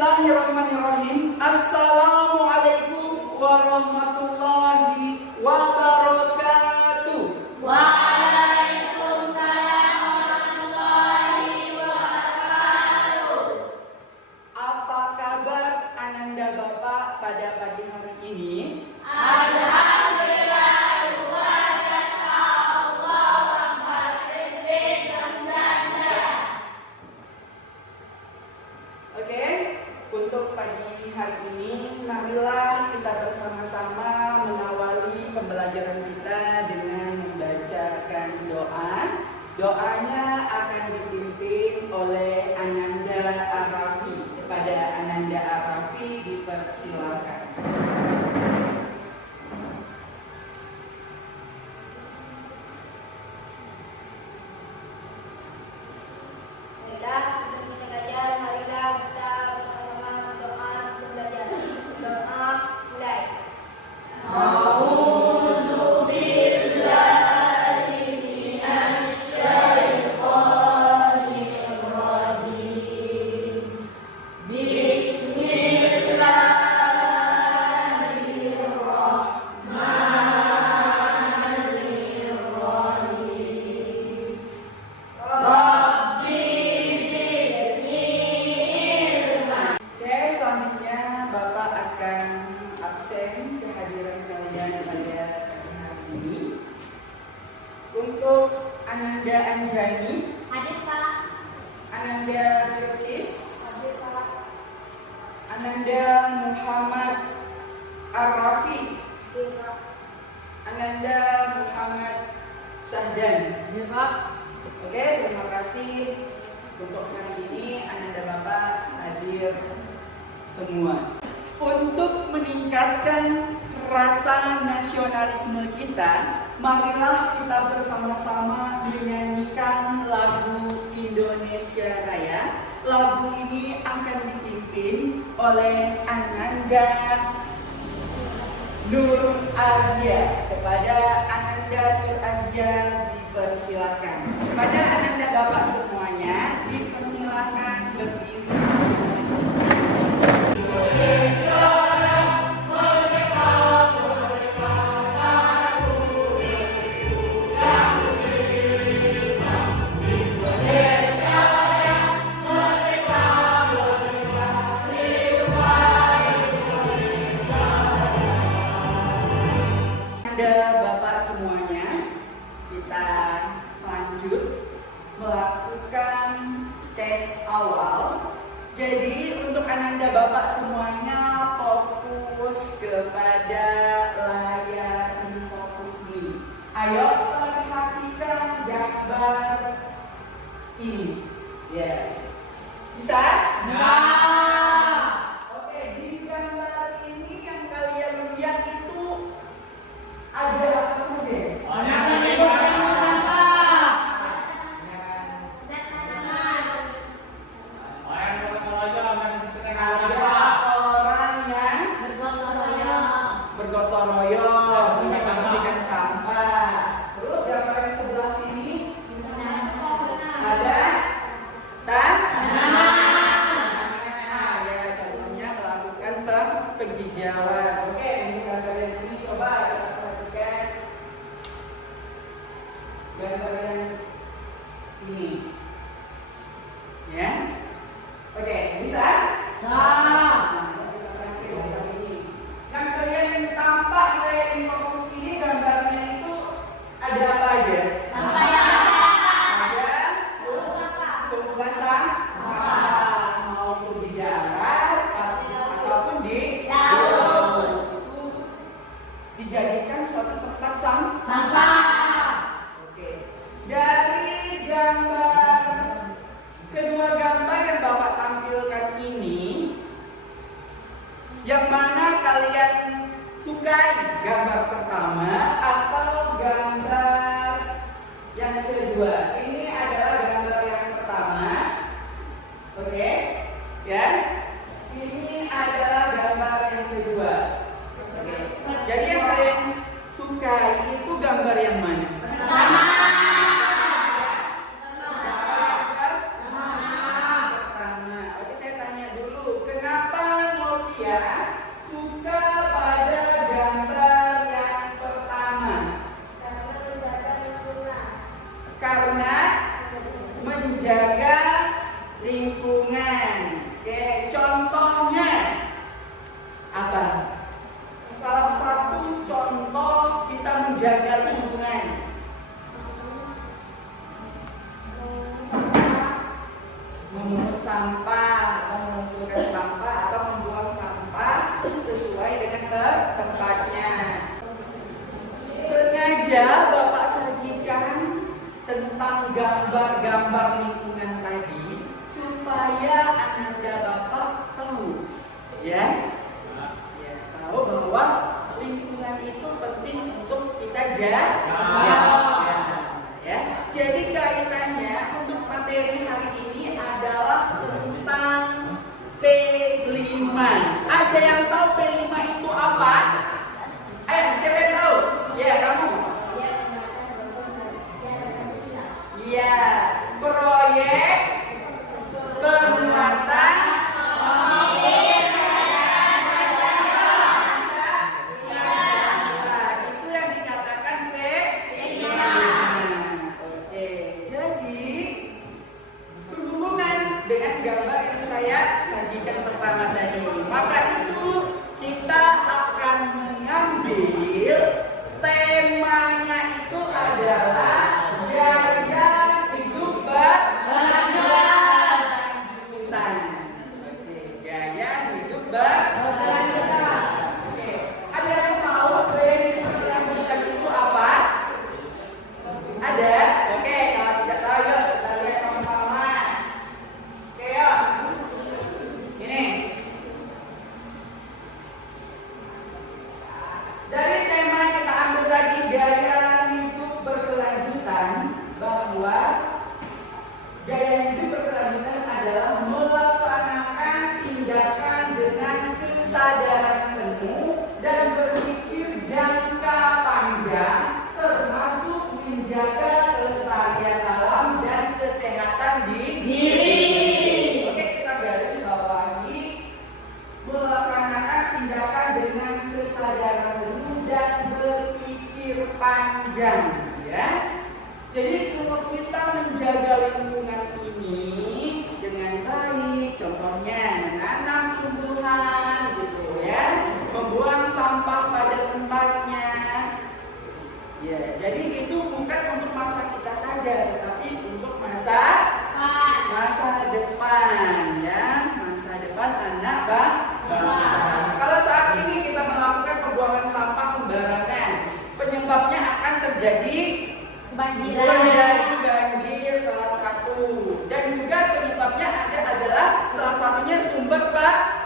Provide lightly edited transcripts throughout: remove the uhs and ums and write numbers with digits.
Bismillahirrahmanirrahim. Assalamualaikum warahmatullahi wabarakatuh. Waalaikumsalam warahmatullahi wabarakatuh. Apa kabar Ananda Bapak pada pagi hari ini? Alhamdulillah, luar biasa. Allahu Akbar, sedih dan ganda. Oke, untuk pagi hari ini marilah kita bersama-sama mengawali pembelajaran kita dengan membacakan doa. Doanya akan dipimpin oleh Ananda Arafi. Kepada Ananda Arafi dipersilakan. Baiklah, sebelum kita belajar, marilah kita bersama-sama berdoa sebelum belajar. Doa mulai. Oke, selanjutnya Bapak akan absen kehadiran kalian pada pagi hari ini. Untuk Ananda Anjani, Hadir Pak. Ananda Bilqis, Hadir Pak. Ananda Muhammad Arafi, Hadir Pak. Ananda Muhammad Sahdan. Hadir Pak. Oke, terima kasih. Untuk hari ini Ananda Bapak hadir semua. Untuk meningkatkan rasa nasionalisme kita, marilah kita bersama-sama menyanyikan lagu Indonesia Raya. Lagu ini akan dipimpin oleh Ananda Nur Azia. Kepada Ananda Nur Azia dipersilakan. Kepada Ananda Bapak semuanya dipersilakan berdiri semuanya. Anda Bapak semuanya, kita lanjut melakukan tes awal. Jadi untuk Ananda Bapak semuanya fokus kepada layar infocus ini. Ayo perhatikan gambar ini. Ya. Bisa? Bisa. Oke, di gambar ini yang kalian lihat itu ada apa saja? Ada orang yang bergotong royong membersihkan sampah. Terus gambar yang sebelah sini ada ya, contohnya melakukan penghijauan. Oke, untuk gambar yang ini coba kita perhatikan gambar yang ini. Ya. Oke, bisa? Nah, kita perhatikan gambar ini. Yang kalian tampak di layar infocus ini gambarnya itu ada apa aja? Ada tumpukan sampah, maupun di darat ataupun di laut. Itu dijadikan suatu tempat sampah. Oke. Dari kedua gambar yang Bapak tampilkan menjaga lingkungan. Oke, contohnya apa? Salah satu contoh kita menjaga lingkungan. Memungut sampah atau mengumpulkan sampah atau membuang sampah sesuai dengan tempatnya. Sengaja Bapak sajikan tentang gambar-gambar lingkungan tadi supaya Ananda Bapak tahu, ya, tahu bahwa lingkungan itu penting untuk kita jaga. Ya. Jadi kaitannya untuk materi hari ini adalah tentang P5. Ada yang tahu P5 itu apa? Siapa yang tahu? Ya, kamu. Ya, proyek penguatan itu yang dikatakan P5. Oke, jadi berhubungan dengan gambar yang saya sajikan pertama tadi. Maka itu kita akan mengambil temanya itu adalah gaya hidup berkelanjutan. Oke, gaya hidup berkelanjutan. Oke, ada yang tahu gaya hidup berkelanjutan itu apa? Ada? Oke, kalau tidak tahu yuk kita lihat sama-sama. Oke, yuk. Ini. Dari tema yang kita ambil tadi, gaya hidup berkelanjutan, bahwa gaya hidup berkelanjutan adalah melaksanakan tindakan dengan kesadaran penuh dan berpikir jangka panjang, termasuk menjaga kelestarian alam dan kesehatan diri. Oke, kita garis bawahi melaksanakan tindakan dengan kesadaran penuh dan berpikir panjang, ya. Jadi kalau kita menjaga lingkungan ini dengan baik, contohnya menanam tumbuhan, gitu ya, membuang sampah pada tempatnya. Ya, jadi itu bukan untuk masa kita saja, tetapi untuk masa depan, ya, masa depan anak bangsa. Kalau saat ini kita melakukan pembuangan sampah sembarangan, penyebabnya akan terjadi banjir salah satu, dan juga penyebabnya adalah salah satunya sumber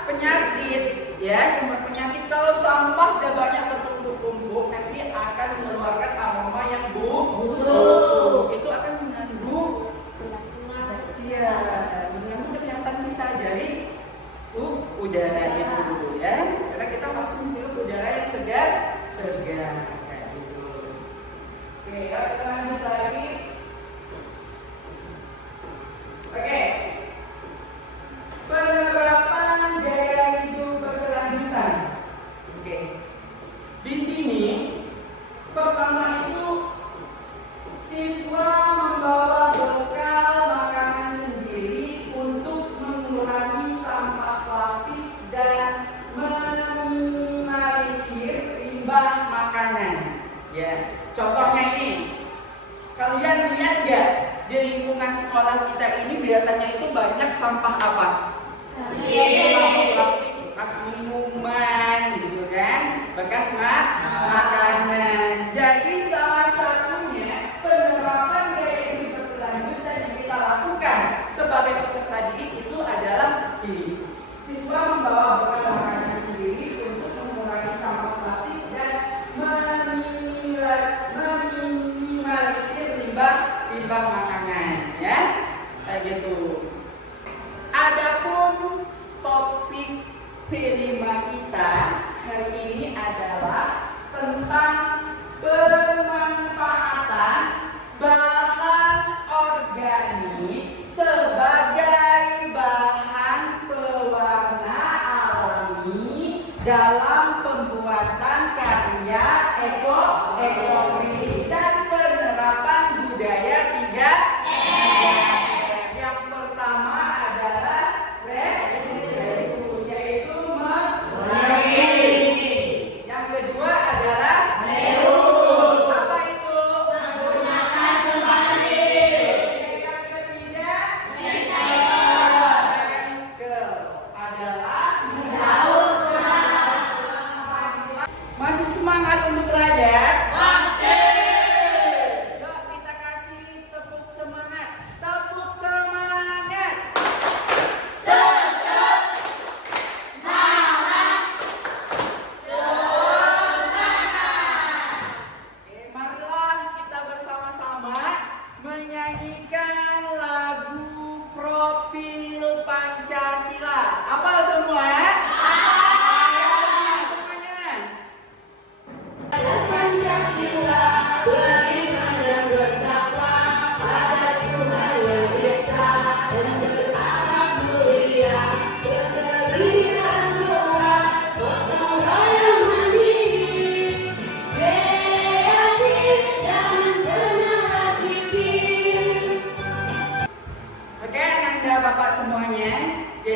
penyakit, ya, sumber penyakit. Kalau sampah sudah banyak bertumpuk-tumpuk, nanti akan mengeluarkan aroma yang busuk. Itu akan mengganggu kesehatan kita dari udaranya dulu, ya, karena kita harus menghirup udara yang segar kayak gitu. Oke, kita lanjut lagi. Oke, penerapan gaya hidup berkelanjutan. Oke, di sini pertama itu siswa membawa bekal makanan sendiri untuk mengurangi sampah plastik dan meminimalisir limbah makanan. Ya, contohnya ini, kalian lihat nggak di lingkungan sekolah kita ini biasanya itu banyak sampah apa? Sampah plastik, bekas minuman, gitu kan, bekas makanan. Jadi salah satunya penerapan gaya hidup berkelanjutan yang kita lakukan sebagai peserta didik itu adalah ini. Siswa membawa bekal makanan sendiri untuk mengurangi sampah plastik dan meminimalisir limbah makanan, ya, kayak gitu. Adapun topik P5 kita hari ini adalah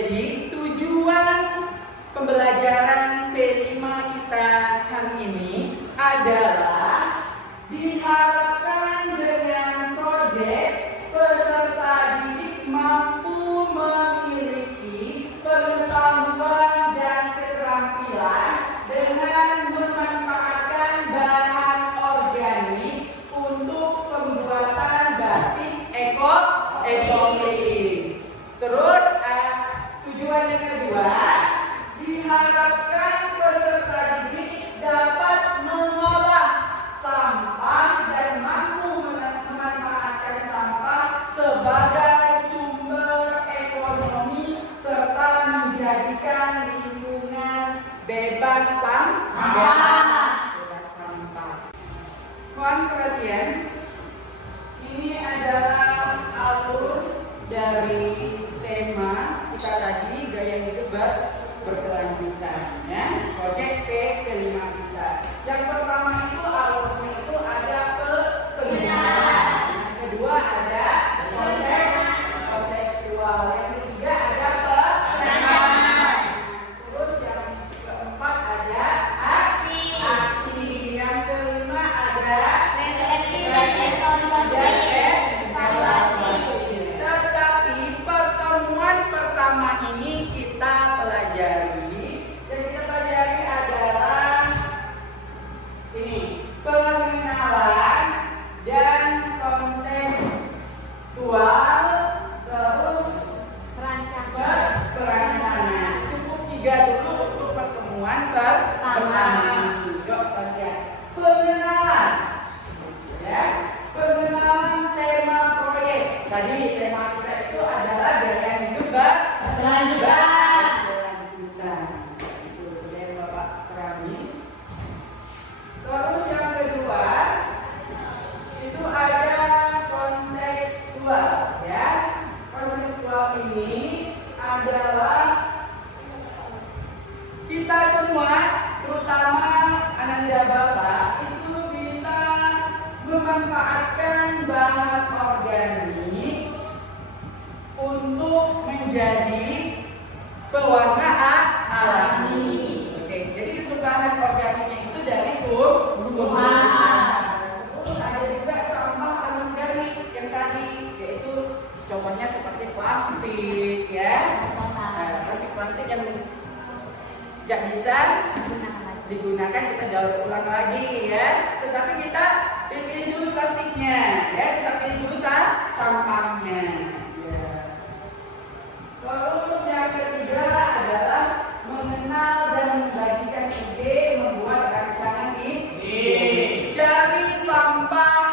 Jadi tujuan pembelajaran P5 kita hari ini adalah diharapkan dengan proyek peserta didik mampu memiliki pengetahuan dan keterampilan dengan memanfaatkan bahan organik untuk pembuatan batik ekoprint. Terus tujuan yang kedua, diharapkan peserta didik dapat mengolah sampah dan mampu memanfaatkan sampah sebagai sumber ekonomi serta menjadikan lingkungan bebas sampah. Mohon perhatian, ini adalah alur dari tema kita tadi, gaya hidup berkelanjutan, ya, proyek P5 kita. Yang pertama itu alurnya itu ada pengenalan, yang kedua ada kontekstual, yang ketiga ada penerapan, terus yang keempat ada aksi, yang kelima ada evaluasi. Tetapi pertemuan pertama ini kita pelajari adalah ini, pengenalan dan kontekstual, terus perancangan. Cukup 3 dulu untuk pertemuan pertama. Yuk kalian pengenalan, ya, pengenalan tema proyek. Tadi tema kita itu adalah gaya hidup berkelanjutan. Itu dari Bapak Rami. Terus yang kedua itu ada kontekstual, ya. Kontekstual ini adalah kita semua, terutama Ananda Bapak, itu bisa memanfaatkan bahan organik untuk menjadi pewarna alami. Oke, jadi untuk bahan organiknya itu dari tumbuhan. Terus ada juga sampah anorganik yang tadi, yaitu contohnya seperti plastik, ya. Plastik yang nggak bisa digunakan kita daur ulang lagi, ya. Tetapi kita pilih dulu plastiknya, ya. Kita pilih dulu sampahnya. Ya. Terus yang ketiga adalah mengenal dan membagikan ide, membuat rancangan ide dari sampah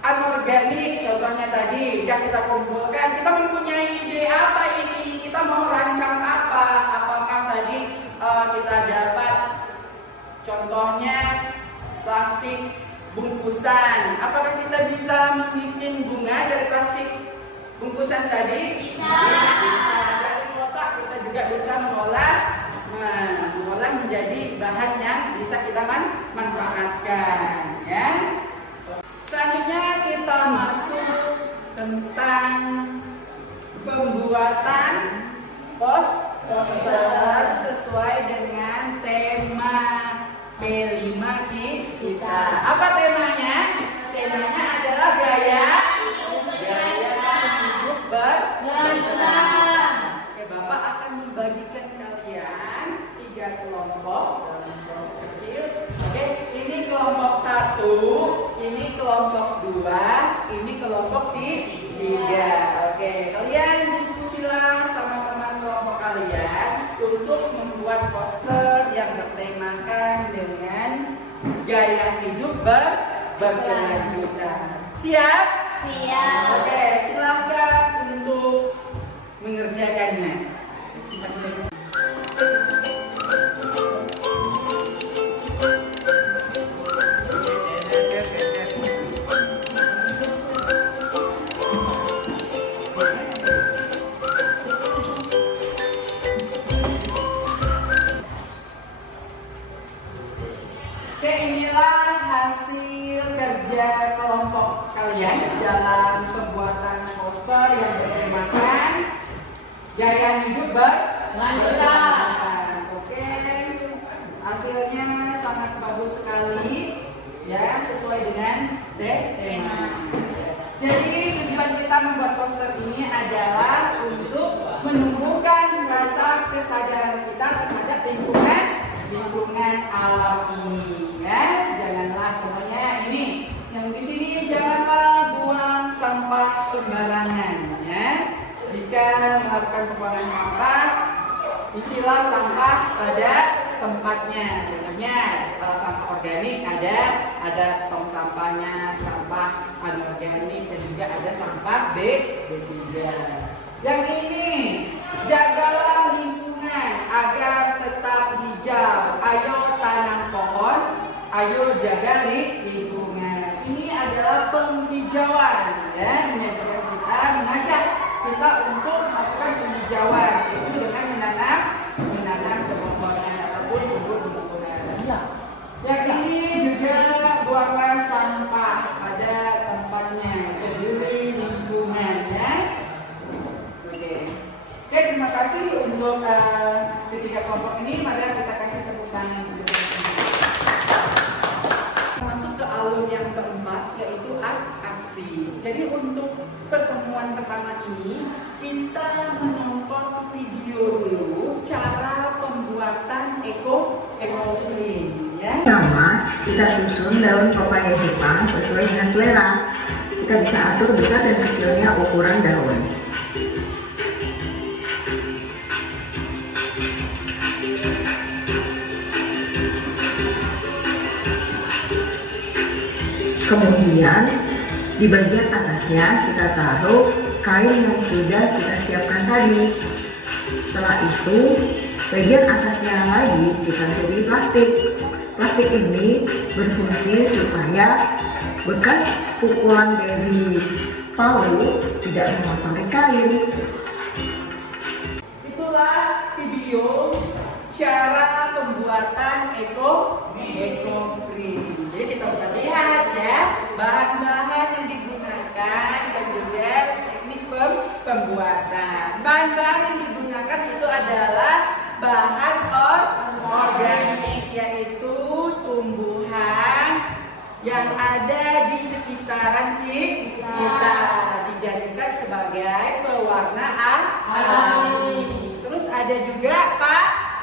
anorganik. Contohnya tadi udah kita kumpulkan, kita mempunyai ide apa ini, kita mau rancang apa, apakah tadi kita dapat contohnya plastik bungkusan, apakah kita bisa membuat bunga dari plastik bungkusan tadi? Bisa. Dari kotak kita juga bisa mengolah menjadi bahan yang bisa kita manfaatkan, ya. Selanjutnya kita masuk tentang pembuatan poster sesuai dengan tema P5 kita. Apa temanya? Temanya adalah gaya hidup berkelanjutan. Oke, Bapak akan membagikan kalian 3 kelompok dalam kelompok kecil. Oke, ini kelompok 1, ini kelompok 2, ini kelompok 3. Oke, kalian diskusilah sama teman kelompok kalian untuk membuat poster yang bertemakan dengan gaya hidup berkelanjutan. Siap? Siap. Oke, silahkan untuk mengerjakannya. Oke, inilah hasil kerja kelompok kalian dalam pembuatan Gaya hidup berkelanjutan. Oke, hasilnya sangat bagus sekali, ya, sesuai dengan tema. Jadi tujuan kita membuat poster ini adalah untuk menumbuhkan rasa kesadaran kita terhadap lingkungan alam ini, ya. Janganlah pokoknya ini yang di sini, janganlah buang sampah sembarangan, ya. Jika melakukan pembuangan sampah, isilah sampah pada tempatnya. Contohnya sampah organik ada tong sampahnya, sampah anorganik, dan juga ada sampah B3. Yang ini, jagalah lingkungan agar tetap hijau. Ayo tanam pohon, ayo jaga lingkungan. Ini adalah penghijauan, ya, mengajak kita untuk melakukan penghijauan itu dengan menanam pohon-pohonan ataupun tumbuh-tumbuhan. Yang ini juga buanglah sampah pada tempatnya, peduli lingkungan, ya. Oke, terima kasih untuk ketiga kelompok ini. Mari kita kasih tepuk tangan. Masuk ke alur yang keempat, yaitu aksi. Jadi untuk pertemuan pertama ini kita menonton video dulu cara pembuatan eco-clean, ya. Pertama, kita susun daun pepaya Jepang sesuai dengan selera. Kita bisa atur besar dan kecilnya ukuran daun. Kemudian di bagian atasnya kita taruh kain yang sudah kita siapkan tadi. Setelah itu, bagian atasnya lagi kita beri plastik. Plastik ini berfungsi supaya bekas pukulan dari palu tidak mengotori kain. Itulah video cara pembuatan eco-clean. Jadi kita udah lihat, ya, bahan-bahan yang digunakan dan juga teknik pembuatan. Bahan-bahan yang digunakan itu adalah bahan organik, yaitu tumbuhan yang ada di sekitaran kita, dijadikan sebagai pewarna alami. Terus ada juga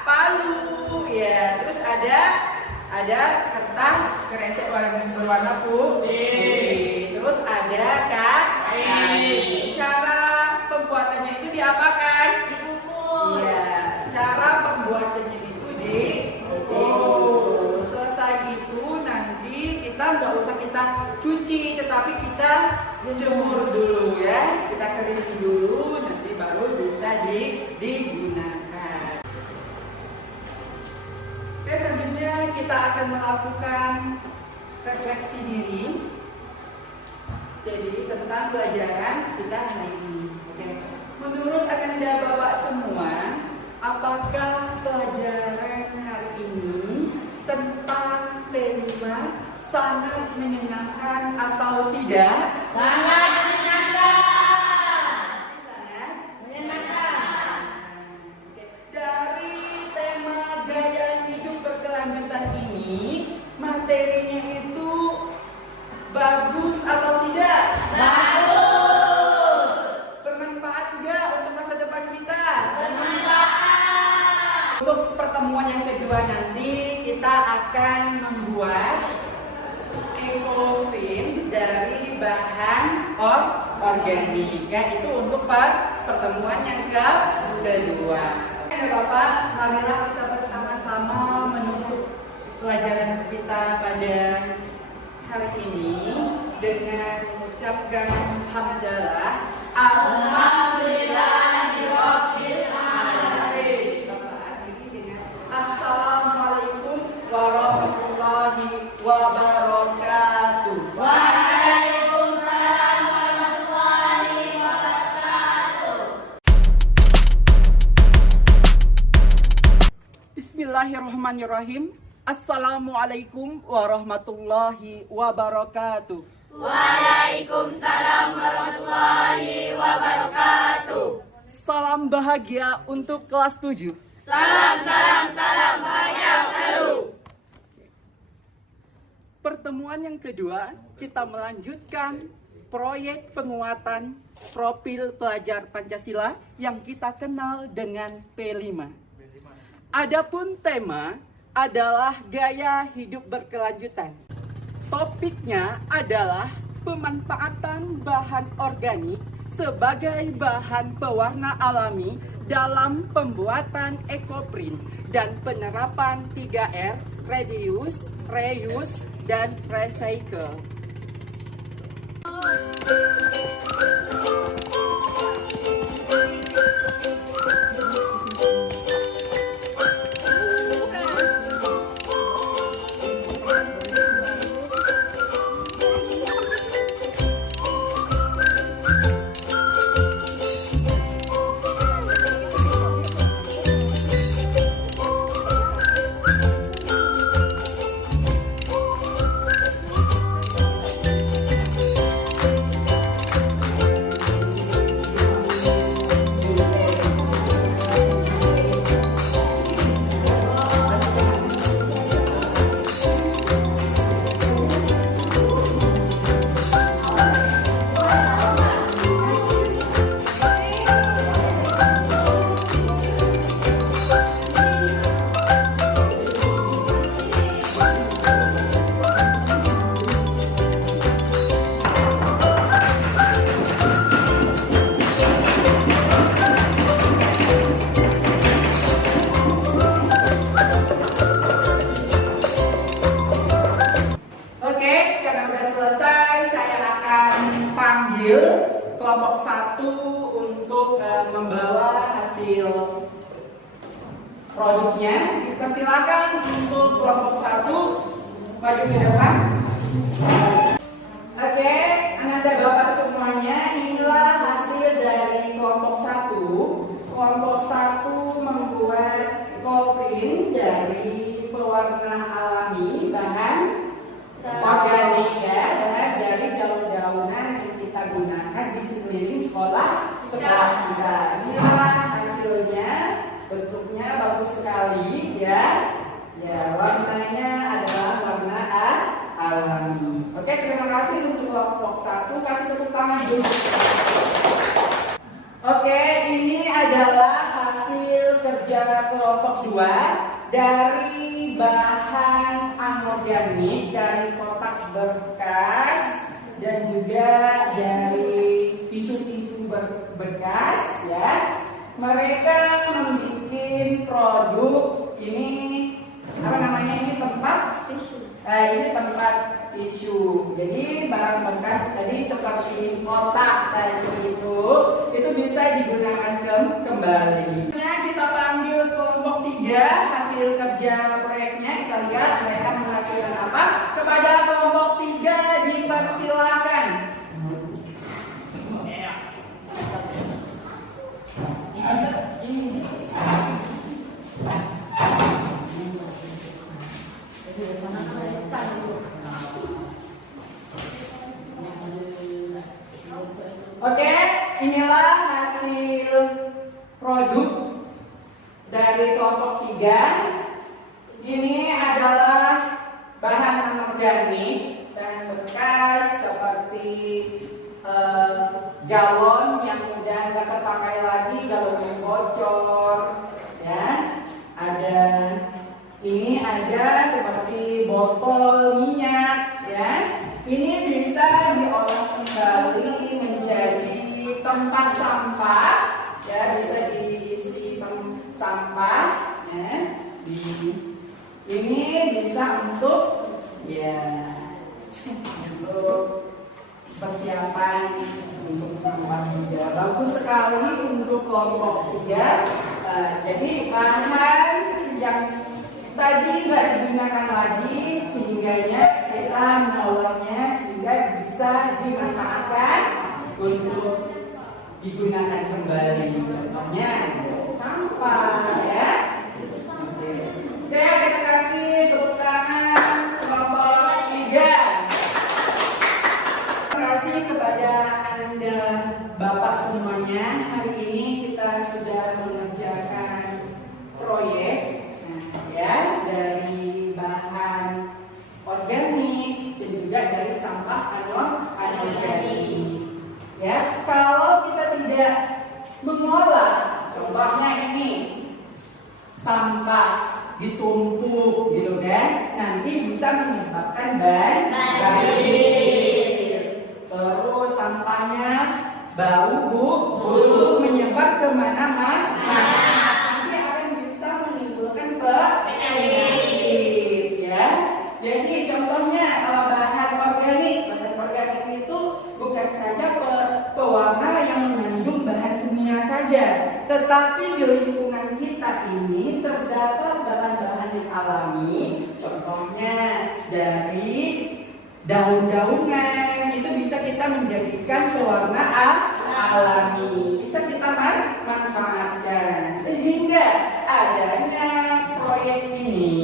palu, ya. Terus ada kertas kresek berwarna putih. Terus ada kain. Cara pembuatannya itu diapakan? Dikukus. Iya, cara pembuatannya itu dikukus. Selesai itu nanti kita nggak usah kita cuci, tetapi kita jemur dulu, ya. Kita keringin dulu, nanti baru bisa digunakan. Oke, selanjutnya kita akan melakukan refleksi diri. Jadi tentang pelajaran kita hari ini. Oke. Menurut Anda Bapak semua, apakah pelajaran hari ini tentang tema sangat menyenangkan atau tidak? Sangat menyenangkan. Sangat Menyenangkan. Oke. Dari tema gaya hidup berkelanjutan ini, materinya itu bagus atau tidak? Bagus. Bermanfaat nggak untuk masa depan kita? Bermanfaat. Untuk pertemuan yang kedua nanti kita akan membuat eco-clean dari bahan organik, ya. Itu untuk pertemuan yang kedua. Ya Bapak, marilah kita bersama-sama menutup pelajaran kita pada hari ini dengan mengucapkan hamdalah alhamdulillahirabbil alamin. Bapak lagi dengan assalamualaikum warahmatullahi wabarakatuh. Waalaikumsalam warahmatullahi wabarakatuh. Bismillahirrahmanirrahim. Assalamualaikum warahmatullahi wabarakatuh. Waalaikumsalam warahmatullahi wabarakatuh. Salam bahagia untuk kelas 7. Salam bahagia selalu. Pertemuan yang kedua, kita melanjutkan proyek penguatan profil pelajar Pancasila yang kita kenal dengan P5. Adapun tema adalah gaya hidup berkelanjutan. Topiknya adalah pemanfaatan bahan organik sebagai bahan pewarna alami dalam pembuatan ekoprint dan penerapan 3R, reduce, reuse, dan recycle. Kelompok 1 untuk membawa hasil produknya. Dipersilakan untuk kelompok 1 maju ke depan. Oke, Ananda Bapak semuanya, inilah hasil dari kelompok 1. Kelompok 1 membuat ekoprint dari pewarna alami bahan organik ya, bahan dari daun-daunan yang kita gunakan di sekeliling sekolah kita. Inilah hasilnya, bentuknya bagus sekali ya. Ya, warnanya adalah warna alami. Oke, terima kasih untuk kelompok 1. Kasih tepuk tangan dulu. Oke, ini adalah hasil kerja kelompok 2 dari bahan anorganik, dari kotak bekas dan juga dari tisu-tisu bekas ya. Mereka membuat produk ini, apa namanya, ini tempat tisu. Ini tempat tisu. Jadi barang bekas tadi seperti kotak tadi itu bisa digunakan kembali. Kita panggil kelompok 3 hasil kerja proyeknya. Kita lihat mereka menghasilkan apa. Kepada kelompok 3 dipersilakan. Oke, inilah hasil produk dari kelompok 3. Ini adalah bahan anorganik, bahan bekas seperti galon yang udah nggak terpakai lagi, galon yang bocor ya. Ini ada seperti botol minyak ya. Ini bisa diolah kembali menjadi tempat sampah ya, bisa diisi sampah ya. Ini bisa untuk ya, untuk persiapan untuk sampah juga. Bagus sekali untuk kelompok 3. Jadi bahan yang tadi nggak digunakan lagi, sehingga kita mengolahnya sehingga bisa dimanfaatkan untuk digunakan kembali. Contohnya sampah ya. Oke, kita kasih tepuk tangan kelompok 3. Terima kasih kepada Anda Bapak semuanya. Hari ini kita mengolah. Contohnya ini sampah ditumpuk gitu kan, nanti bisa menyebabkan banjir. Terus sampahnya bau busuk menyebar kemana-mana, nanti akan bisa menimbulkan penyakit ya. Jadi contohnya kalau bahan organik itu bukan saja pewarna yang mengandung bahan kimia saja, tetapi di lingkungan kita ini terdapat bahan-bahan yang alami. Contohnya dari daun-daunan itu bisa kita menjadikan pewarna alami, bisa kita manfaatkan. Sehingga adanya proyek ini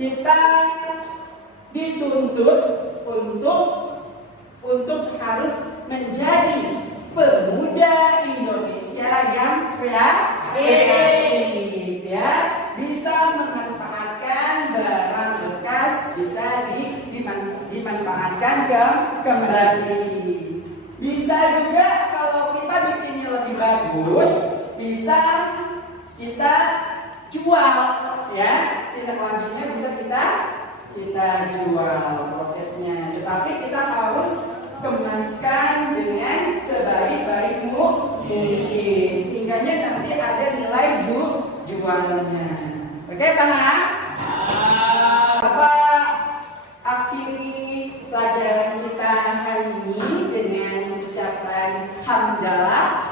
kita dituntut untuk harus menjadi pemuda Indonesia yang kreatif ya, bisa memanfaatkan barang bekas, bisa dimanfaatkan kembali. Bisa juga kalau kita bikinnya lebih bagus, bisa kita jual ya. Tindak lanjutnya bisa kita jual prosesnya. Tetapi kita harus kemaskan dengan sebaik-baik mungkin, sehingga nanti ada nilai jualnya. Oke, paham? Apa akhiri pelajaran kita hari ini dengan ucapan hamdalah